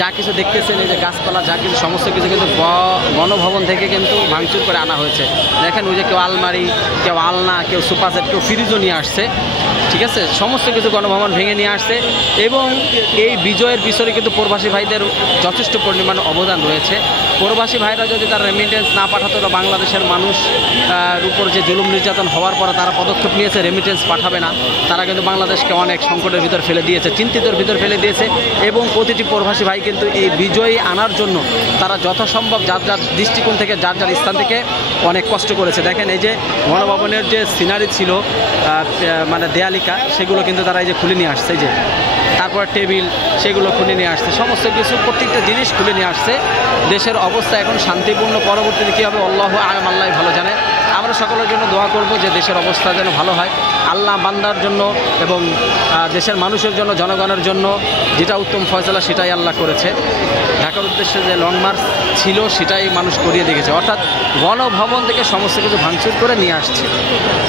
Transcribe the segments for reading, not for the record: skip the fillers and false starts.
যা কিছু দেখতেছেন, এই যে গাছপালা যা কিছু সমস্ত কিছু কিন্তু গণভবন থেকে কিন্তু ভাঙচুর করে আনা হয়েছে। দেখেন ওই যে কেউ আলমারি, কেউ আলনা, কেউ সোফা সেট, কেউ ফ্রিজও নিয়ে আসছে। ঠিক আছে, সমস্ত কিছু গণভবন ভেঙে নিয়ে আসছে। এবং এই বিজয়ের পিছনে কিন্তু প্রবাসী ভাইদের যথেষ্ট পরিমাণ অবদান রয়েছে। প্রবাসী ভাইরা যদি তার রেমিটেন্স না পাঠাতো, তো বাংলাদেশের মানুষ উপর যে জুলুম নির্যাতন হওয়ার পরে তারা পদক্ষেপ নিয়েছে রেমিটেন্স পাঠাবে না। তারা কিন্তু বাংলাদেশকে অনেক সংকটের ভিতর ফেলে দিয়েছে, চিন্তিতের ভিতর ফেলে দিয়েছে। এবং প্রতিটি প্রবাসী ভাই কিন্তু এই বিজয়ী আনার জন্য তারা যথাসম্ভব যার যার দৃষ্টিকোণ থেকে, যার যার স্থান থেকে অনেক কষ্ট করেছে। দেখেন এই যে গণভবনের যে সিনারি ছিল, মানে দেয়ালিকা, সেগুলো কিন্তু তারা এই যে খুলে নিয়ে আসছে। এই যে তারপর টেবিল, সেগুলো খুলে নিয়ে আসছে, সমস্ত কিছু প্রত্যেকটা জিনিস খুলে নিয়ে আসছে। দেশের অবস্থা এখন শান্তিপূর্ণ। পরবর্তীতে কী হবে আল্লাহু আ'লাম, আল্লাহ ভালো জানে। আমরা সকলের জন্য দোয়া করব যে দেশের অবস্থা যেন ভালো হয়। আল্লাহ বান্দার জন্য এবং দেশের মানুষের জন্য, জনগণের জন্য যেটা উত্তম ফয়সালা সেটাই আল্লাহ করেছে। ঢাকার উদ্দেশ্যে যে লং মার্চ ছিল সেটাই মানুষ করিয়ে দেখেছে, অর্থাৎ গণভবন থেকে সমস্ত কিছু ভাঙচুর করে নিয়ে আসছে।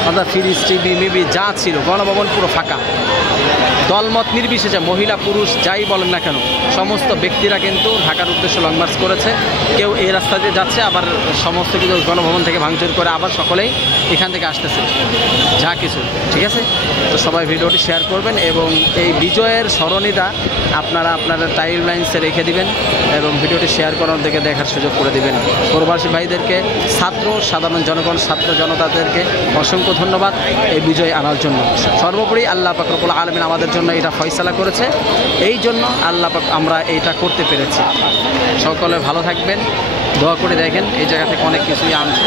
অর্থাৎ ফ্রিজ, টিভি, মিবি যা ছিল, গণভবন পুরো ফাঁকা। দলমত নির্বিশেষে মহিলা পুরুষ যাই বলেন না কেন, সমস্ত ব্যক্তিরা কিন্তু ঢাকার উদ্দেশ্যে লং মার্চ করেছে। কেউ এই রাস্তা দিয়ে যাচ্ছে, আবার সমস্ত কিছু গণভবন থেকে ভাঙচুর করে আবার সকলেই এখান থেকে আসতেছে যা কিছু। ঠিক আছে, তো সবাই ভিডিওটি শেয়ার করবেন এবং এই বিজয়ের স্মরণিতা আপনারা আপনাদের টাইম লাইন্সে রেখে দিবেন এবং ভিডিওটি শেয়ার করার দিকে দেখার সুযোগ করে দিবেন। প্রবাসী ভাইদেরকে, ছাত্র সাধারণ জনগণ, ছাত্র জনতাদেরকে অসংখ্য ধন্যবাদ এই বিজয় আনার জন্য। সর্বোপরি আল্লাহ পাক রব্বুল আলামিন আমাদের জন্য এটা ফয়সালা করেছে, এই জন্য আল্লাহ পাক আমরা এইটা করতে পেরেছি। সকলে ভালো থাকবেন, দোয়া করে দেখেন এই জায়গা থেকে অনেক কিছুই আনছে।